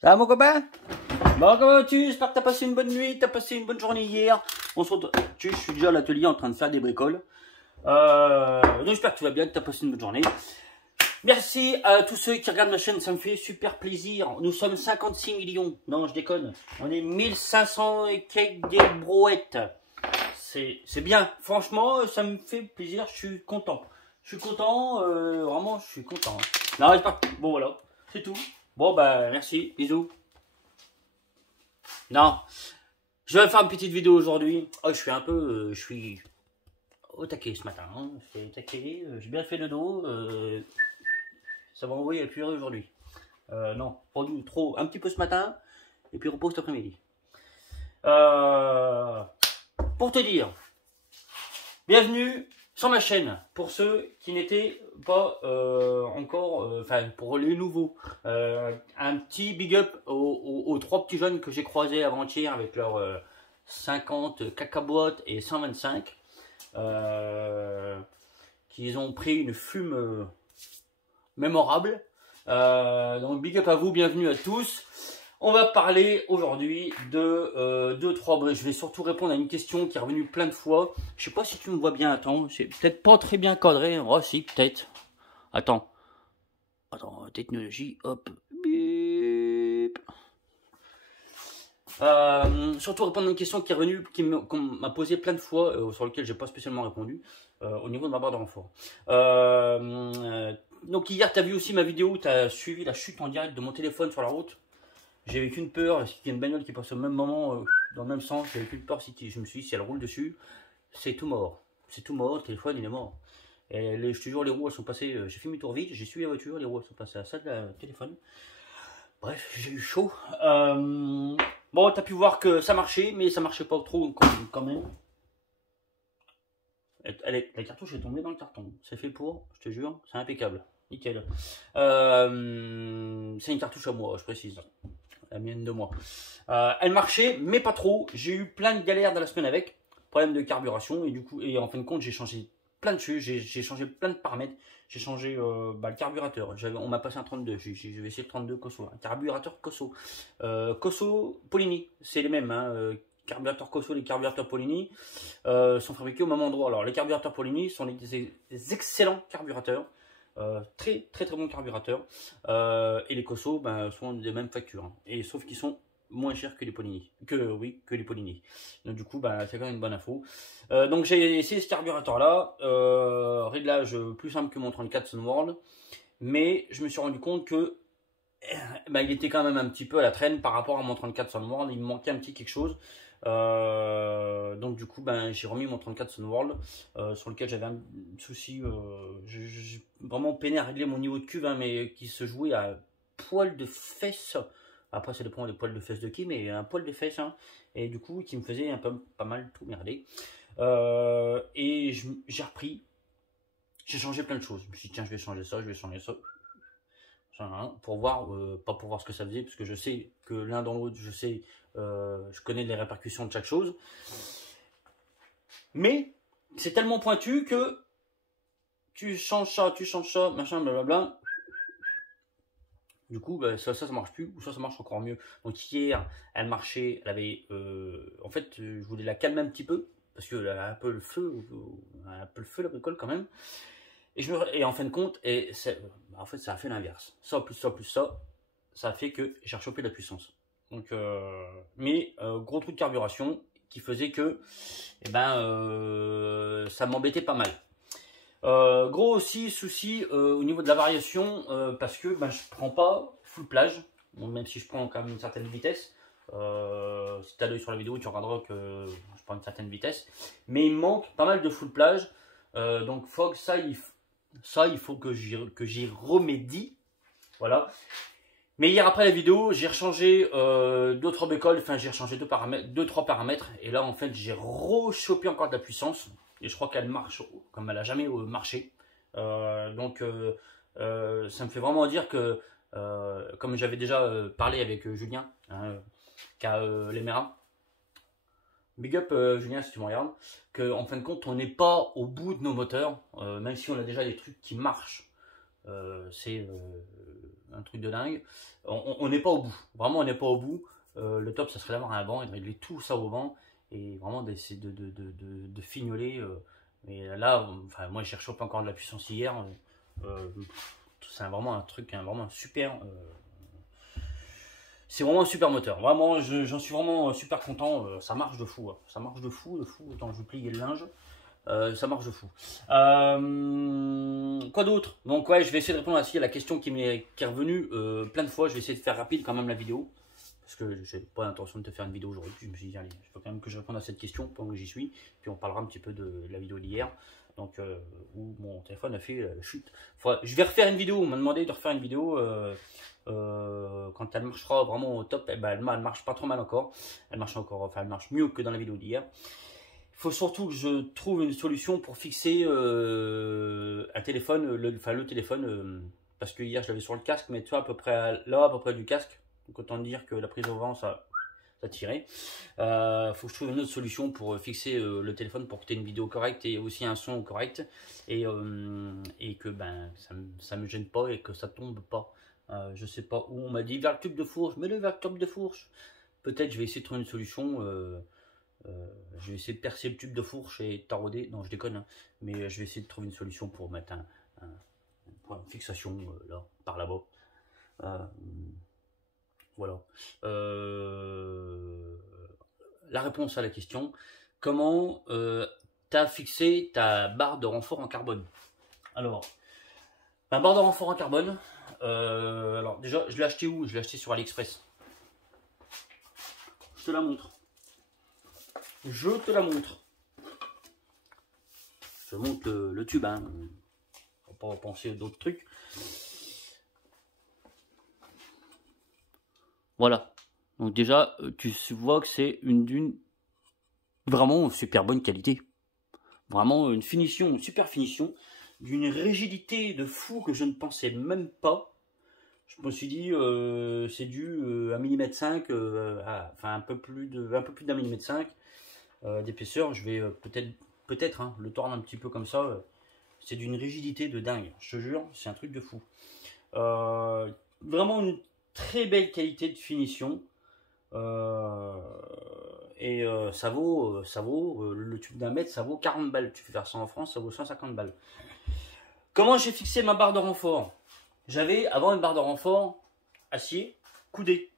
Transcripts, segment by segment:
Ça va mon copain? Bon, comment vas-tu? J'espère que t'as passé une bonne nuit, t'as passé une bonne journée hier. On se retrouve. Je suis déjà à l'atelier en train de faire des bricoles. Donc j'espère que tu vas bien, que t'as passé une bonne journée. Merci à tous ceux qui regardent ma chaîne, ça me fait super plaisir. Nous sommes 56 millions. Non, je déconne. On est 1500 et quelques des brouettes. C'est bien. Franchement, ça me fait plaisir. Je suis content. Je suis content. Vraiment, je suis content. Non, j'espère que... Bon, voilà. C'est tout. Bon, bah, merci. Bisous. Non. Je vais faire une petite vidéo aujourd'hui. Oh, je suis un peu... je suis au taquet ce matin. Hein. Je suis au taquet. J'ai bien fait le dos. Ça va envoyer à pleurer aujourd'hui. Non, pas du trop. Un petit peu ce matin. Et puis repos cet après-midi. Pour te dire... Bienvenue sur ma chaîne, pour ceux qui n'étaient pas encore, enfin pour les nouveaux, un petit big up aux trois petits jeunes que j'ai croisés avant-hier avec leurs 50 cacahuètes et 125, qui ont pris une fume mémorable. Donc big up à vous, bienvenue à tous. On va parler aujourd'hui de 2-3 Je vais surtout répondre à une question qui est revenue plein de fois. Je sais pas si tu me vois bien. Attends, c'est peut-être pas très bien cadré. Oh si, peut-être. Attends. Attends, technologie, hop. Bip. Surtout répondre à une question qui est revenue, qu'on m'a posé plein de fois, sur laquelle j'ai pas spécialement répondu, au niveau de ma barre de renfort. Donc hier, tu as vu aussi ma vidéo où tu as suivi la chute en direct de mon téléphone sur la route. J'ai vécu une peur, s'il y a une bagnole qui passe au même moment, dans le même sens, j'ai vécu une peur, je me suis dit, si elle roule dessus, c'est tout mort. C'est tout mort, le téléphone il est mort. Et je te jure, les roues elles sont passées, j'ai fait mi-tour vite, j'ai suivi la voiture, les roues elles sont passées à ça de la téléphone. Bref, j'ai eu chaud. Bon, t'as pu voir que ça marchait, mais ça marchait pas trop quand même. La cartouche est tombée dans le carton. C'est fait pour, je te jure, c'est impeccable. Nickel. C'est une cartouche à moi, je précise. La mienne de moi. Elle marchait, mais pas trop. J'ai eu plein de galères dans la semaine avec. Problème de carburation. Et du coup, et en fin de compte, j'ai changé plein de choses. J'ai changé plein de paramètres. J'ai changé le carburateur. On m'a passé un 32. Je vais essayer le 32 Cosso. Un carburateur Cosso. Cosso, Polini. C'est les mêmes. Hein. Carburateur Cosso, les carburateurs Polini sont fabriqués au même endroit. Alors, les carburateurs Polini sont des excellents carburateurs. Très bons carburateurs. Et les Cosso sont des mêmes factures. Hein. Et sauf qu'ils sont moins chers que les Polini. Que les Polini. Donc du coup, c'est quand même une bonne info. Donc j'ai essayé ce carburateur-là. Réglage plus simple que mon 34 Sunworld. Mais je me suis rendu compte que il était quand même un petit peu à la traîne par rapport à mon 34 Sunworld. Il me manquait un petit quelque chose. Donc du coup j'ai remis mon 34 Sunworld sur lequel j'avais un souci, j'ai vraiment peiné à régler mon niveau de cuve, hein, mais qui se jouait à poil de fesses. Après ça dépend des poils de fesses de qui, mais un poil de fesses, hein, et du coup qui me faisait un peu pas mal tout merder. Et j'ai repris, j'ai changé plein de choses. Je me suis dit tiens, je vais changer ça, je vais changer ça pour voir, pas pour voir ce que ça faisait, parce que je sais que l'un dans l'autre, je connais les répercussions de chaque chose. Mais c'est tellement pointu que tu changes ça, machin, blablabla. Du coup, ça marche plus, ou ça marche encore mieux. Donc hier, elle marchait, elle avait, en fait, je voulais la calmer un petit peu, parce qu'elle a un peu le feu, la bricole quand même. Et en fin de compte, en fait, ça a fait l'inverse. Ça plus ça plus ça, ça a fait que j'ai rechopé de la puissance. Donc, mais gros trou de carburation qui faisait que, ça m'embêtait pas mal. Gros aussi souci au niveau de la variation, parce que je prends pas full plage, bon, même si je prends quand même une certaine vitesse. Si tu as l'œil sur la vidéo, tu regarderas que je prends une certaine vitesse, mais il me manque pas mal de full plage. Donc Fog, ça il faut que j'y remédie. Voilà. Mais hier après la vidéo, j'ai rechangé d'autres bécoles, enfin j'ai rechangé 2-3 paramètres. Et là en fait j'ai rechopé encore de la puissance. Et je crois qu'elle marche comme elle a jamais marché. Donc ça me fait vraiment dire que, comme j'avais déjà parlé avec Julien, hein, qui a l'Emera. Big up Julien si tu me regardes, qu'en fin de compte on n'est pas au bout de nos moteurs, même si on a déjà des trucs qui marchent C'est un truc de dingue. On n'est pas au bout. Vraiment, on n'est pas au bout. Le top, ça serait d'avoir un banc et de régler tout ça au banc. Et vraiment d'essayer de fignoler. Mais là, enfin, moi, j'ai chopé encore de la puissance hier. C'est vraiment un truc, vraiment un super. C'est vraiment un super moteur. Vraiment, j'en suis vraiment super content. Ça marche de fou. Hein. Ça marche de fou, de fou. Attends, je vais plier le linge. Ça marche de fou. Quoi d'autre? Donc ouais, je vais essayer de répondre à la question qui est revenue plein de fois. Je vais essayer de faire rapide quand même la vidéo. Parce que je n'ai pas l'intention de te faire une vidéo aujourd'hui. Je me suis dit, allez, il faut quand même que je réponde à cette question pendant que j'y suis. Puis on parlera un petit peu de la vidéo d'hier. Donc, où mon téléphone a fait chute. Je vais refaire une vidéo. On m'a demandé de refaire une vidéo. Quand elle marchera vraiment au top, eh ben, elle marche pas trop mal encore. Elle marche encore, enfin, elle marche mieux que dans la vidéo d'hier. Il faut surtout que je trouve une solution pour fixer un téléphone, le téléphone, parce que hier je l'avais sur le casque, mais tu vois, à peu près là, à peu près du casque. Donc autant dire que la prise au vent, ça tirait. Faut que je trouve une autre solution pour fixer le téléphone pour que tu aies une vidéo correcte et aussi un son correct. Et que ben, ça me gêne pas et que ça tombe pas. Je sais pas où on m'a dit vers le tube de fourche, mets-le vers le tube de fourche. Peut-être je vais essayer de trouver une solution. Je vais essayer de percer le tube de fourche et tarauder. Non, je déconne, hein. Mais je vais essayer de trouver une solution pour mettre un point de fixation là, par là-bas. Voilà. La réponse à la question. Comment tu as fixé ta barre de renfort en carbone? Alors, ma barre de renfort en carbone, alors déjà, je l'ai acheté où? Je l'ai acheté sur AliExpress. Je te la montre. Je te la montre. Je te montre le tube, hein. On va pas penser à d'autres trucs. Voilà. Donc déjà, tu vois que c'est une dune vraiment super bonne qualité. Vraiment une finition, une super finition. D'une rigidité de fou que je ne pensais même pas. Je me suis dit, c'est dû à 1,5 mm, enfin un peu plus d'un millimètre 5 d'épaisseur. Je vais peut-être hein, le tordre un petit peu comme ça. C'est d'une rigidité de dingue. Je te jure, c'est un truc de fou. Vraiment une très belle qualité de finition. Ça vaut le tube d'un mètre, ça vaut 40 balles. Tu fais faire ça en France, ça vaut 150 balles. Comment j'ai fixé ma barre de renfort? J'avais avant une barre de renfort acier coudée.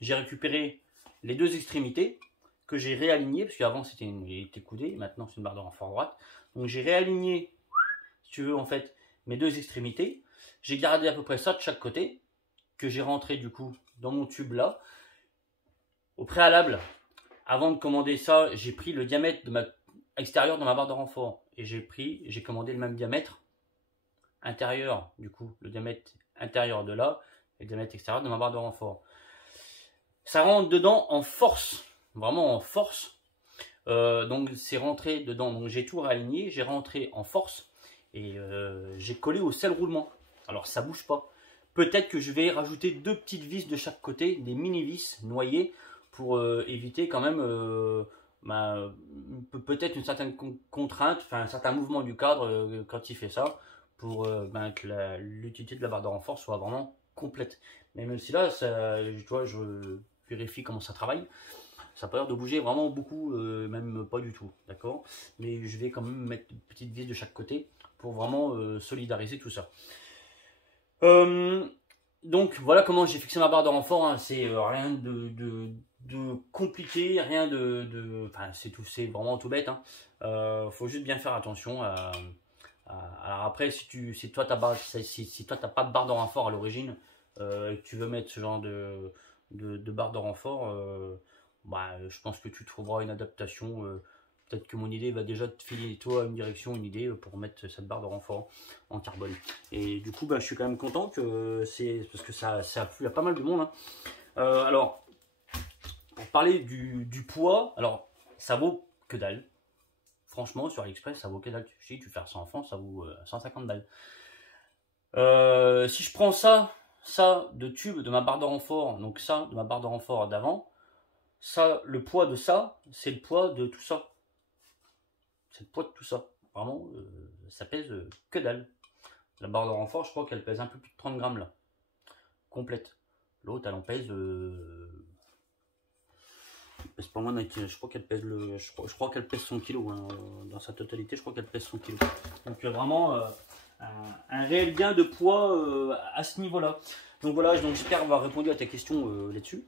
J'ai récupéré les deux extrémités que j'ai réalignées, parce qu'avant il était coudé, maintenant c'est une barre de renfort droite. Donc j'ai réaligné, si tu veux, en fait, mes deux extrémités. J'ai gardé à peu près ça de chaque côté, que j'ai rentré du coup dans mon tube là. Au préalable, avant de commander ça, j'ai pris le diamètre extérieur de ma barre de renfort. Et j'ai commandé le même diamètre intérieur, du coup, le diamètre intérieur de là, et le diamètre extérieur de ma barre de renfort. Ça rentre dedans en force, vraiment en force. Donc c'est rentré dedans, donc j'ai tout réaligné, j'ai rentré en force et j'ai collé au selle roulement. Alors ça bouge pas. Peut-être que je vais rajouter deux petites vis de chaque côté, des mini vis noyées pour éviter quand même peut-être une certaine contrainte, enfin un certain mouvement du cadre quand il fait ça, pour que l'utilité de la barre de renfort soit vraiment complète. Mais même si là, je vérifie comment ça travaille. Ça n'a pas l'air de bouger vraiment beaucoup, même pas du tout, d'accord? Mais je vais quand même mettre une petite vis de chaque côté pour vraiment solidariser tout ça. Donc voilà comment j'ai fixé ma barre de renfort, hein. C'est rien de compliqué, rien enfin c'est vraiment tout bête, hein. Faut juste bien faire attention alors après si toi t'as pas de barre de renfort à l'origine et que tu veux mettre ce genre de barre de renfort, je pense que tu trouveras une adaptation. Peut-être que mon idée va déjà te filer toi une direction, une idée pour mettre cette barre de renfort en carbone. Et du coup, je suis quand même content que parce que ça a plu à pas mal de monde, hein. Alors, pour parler du poids, alors ça vaut que dalle. Franchement, sur AliExpress, ça vaut que dalle. Tu fais ça en France, ça vaut 150 balles. Si je prends ça de tube de ma barre de renfort, donc ça de ma barre de renfort d'avant, ça, le poids de ça, c'est le poids de tout ça. C'est le poids de tout ça. Vraiment, ça pèse que dalle. La barre de renfort, je crois qu'elle pèse un peu plus de 30 grammes là. Complète. L'autre, elle en pèse. C'est pas moins je crois qu'elle pèse je crois qu'elle pèse 100 kg hein, dans sa totalité. Je crois qu'elle pèse 100 kg. Donc vraiment un réel gain de poids à ce niveau-là. Donc voilà, donc j'espère avoir répondu à ta question là-dessus.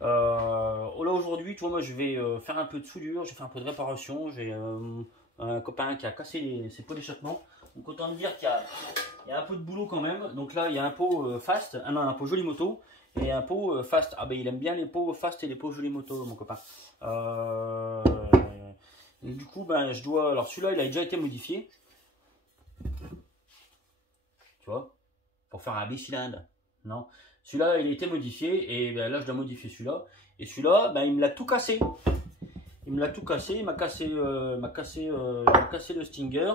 Là aujourd'hui, tu vois, moi je vais faire un peu de soudure, je vais faire un peu de réparation. J'ai un copain qui a cassé ses pots d'échappement. Donc autant dire qu'il y a un peu de boulot quand même. Donc là, il y a un pot fast, non, un pot joli moto et un pot fast. Ah ben il aime bien les pots fast et les pots joli moto, mon copain. Et du coup, ben je dois. Alors celui-là, il a déjà été modifié. Tu vois, pour faire un bicylindre. Non. Celui-là, il a été modifié et ben, là, je dois modifier celui-là. Et celui-là, ben, il me l'a tout cassé. Il me l'a tout cassé. Il m'a cassé le Stinger.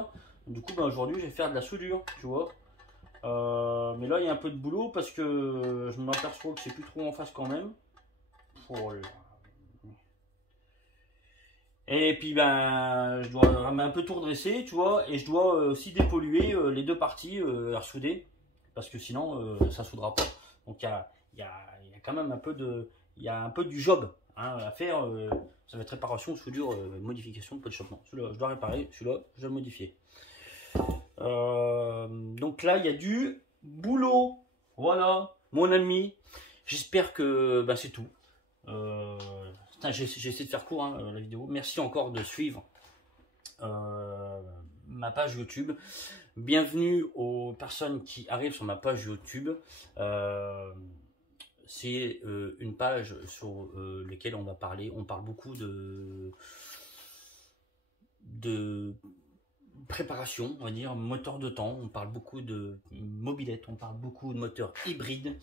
Du coup, ben, aujourd'hui, je vais faire de la soudure, tu vois. Mais là, il y a un peu de boulot parce que je m'aperçois que c'est plus trop en face quand même. Oh là. Et puis, ben, je dois un peu tout redresser, tu vois. Et je dois aussi dépolluer les deux parties à ressouder parce que sinon, ça ne soudera pas. Donc il y a quand même un peu du job hein, à faire. Ça va être réparation, soudure, modification de pot d'échappement. Celui-là, je dois réparer, celui-là, je dois le modifier. Donc là, il y a du boulot. Voilà, mon ami. J'espère que c'est tout. J'ai essayé de faire court hein, la vidéo. Merci encore de suivre ma page YouTube. Bienvenue aux personnes qui arrivent sur ma page YouTube. C'est une page sur laquelle on va parler. On parle beaucoup de préparation, on va dire, moteur de temps. On parle beaucoup de mobilette, on parle beaucoup de moteur hybride.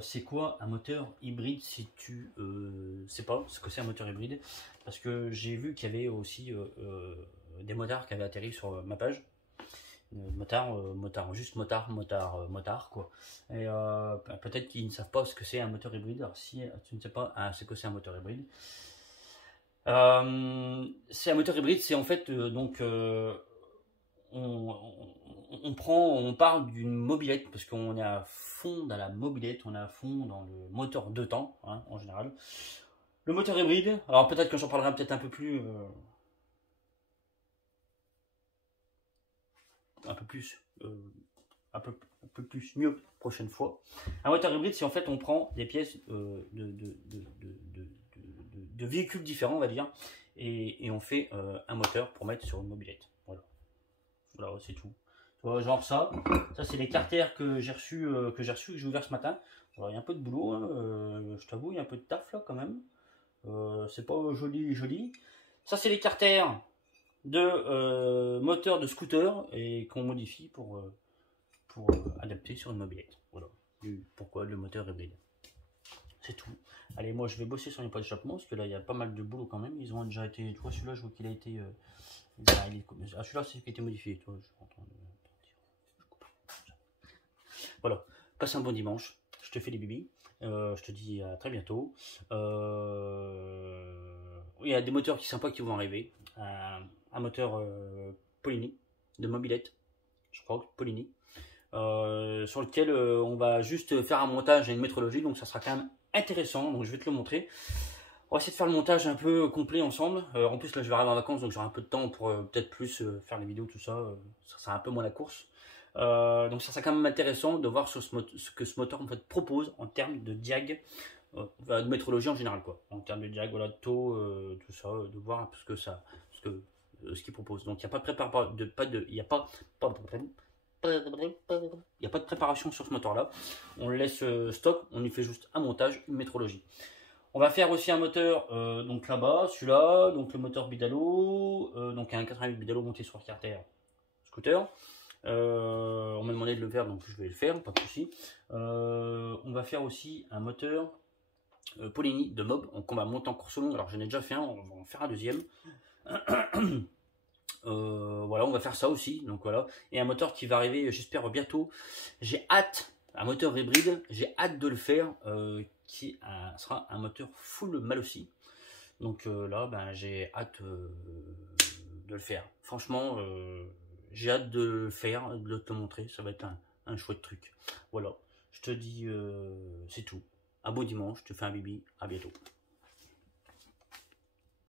C'est quoi un moteur hybride si tu sais pas ce que c'est un moteur hybride? Parce que j'ai vu qu'il y avait aussi des motards qui avaient atterri sur ma page. Motard quoi. Et peut-être qu'ils ne savent pas ce que c'est un moteur hybride. Alors si tu ne sais pas ce que c'est un moteur hybride, c'est un moteur hybride, c'est en fait on parle d'une mobilette parce qu'on est à fond dans la mobilette, on est à fond dans le moteur deux temps hein, en général. Le moteur hybride, alors peut-être que j'en parlerai peut-être un peu plus mieux prochaine fois. Un moteur hybride, c'est en fait on prend des pièces de véhicules différents, on va dire, et on fait un moteur pour mettre sur une mobilette. Voilà, c'est tout. Genre ça c'est les carters que j'ai reçus, que j'ai ouvert ce matin. Alors, il y a un peu de boulot, hein, je t'avoue, il y a un peu de taf là quand même. C'est pas joli. Ça c'est les carters de moteur de scooter et qu'on modifie pour adapter sur une mobilette. Voilà. Pourquoi le moteur hybride. C'est tout. Allez, moi je vais bosser sur les pots d'échappement parce que là il y a pas mal de boulot quand même. Ils ont déjà été. Tu vois, celui-là, je vois qu'il a été. Celui-là, c'est qui a été modifié. Tu vois, voilà. Passe un bon dimanche. Je te fais des bibis. Je te dis à très bientôt. Il y a des moteurs qui sont sympas qui vont arriver. Un moteur Polini de mobilette, je crois, Polini, sur lequel on va juste faire un montage et une métrologie, donc ça sera quand même intéressant, donc je vais te le montrer. On va essayer de faire le montage un peu complet ensemble. En plus là je vais arriver en vacances, donc j'aurai un peu de temps pour peut-être plus faire les vidéos, tout ça, ça sera un peu moins la course. Donc ça sera quand même intéressant de voir ce que ce moteur en fait propose en termes de diag, de métrologie en général quoi, en termes de diag, voilà, de taux, tout ça, de voir un peu ce qu'il propose. Donc il n'y a pas de préparation, il n'y a pas de préparation sur ce moteur là. On le laisse stock, on y fait juste un montage, une métrologie. On va faire aussi un moteur donc là-bas, celui-là, donc le moteur Bidalo, donc un 88 Bidalo monté sur carter scooter. On m'a demandé de le faire, donc je vais le faire, pas de souci. On va faire aussi un moteur Polini de mob, donc on va monter en course longue. Alors j'en ai déjà fait un, on va en faire un deuxième. Voilà, on va faire ça aussi, donc voilà. Et un moteur qui va arriver, j'espère bientôt. J'ai hâte, un moteur hybride, j'ai hâte de le faire, qui sera un moteur full Malossi. Donc là, j'ai hâte de le faire. Franchement, j'ai hâte de le faire, de te montrer. Ça va être un chouette truc. Voilà, je te dis, c'est tout. Un beau dimanche, je te fais un bibi, à bientôt.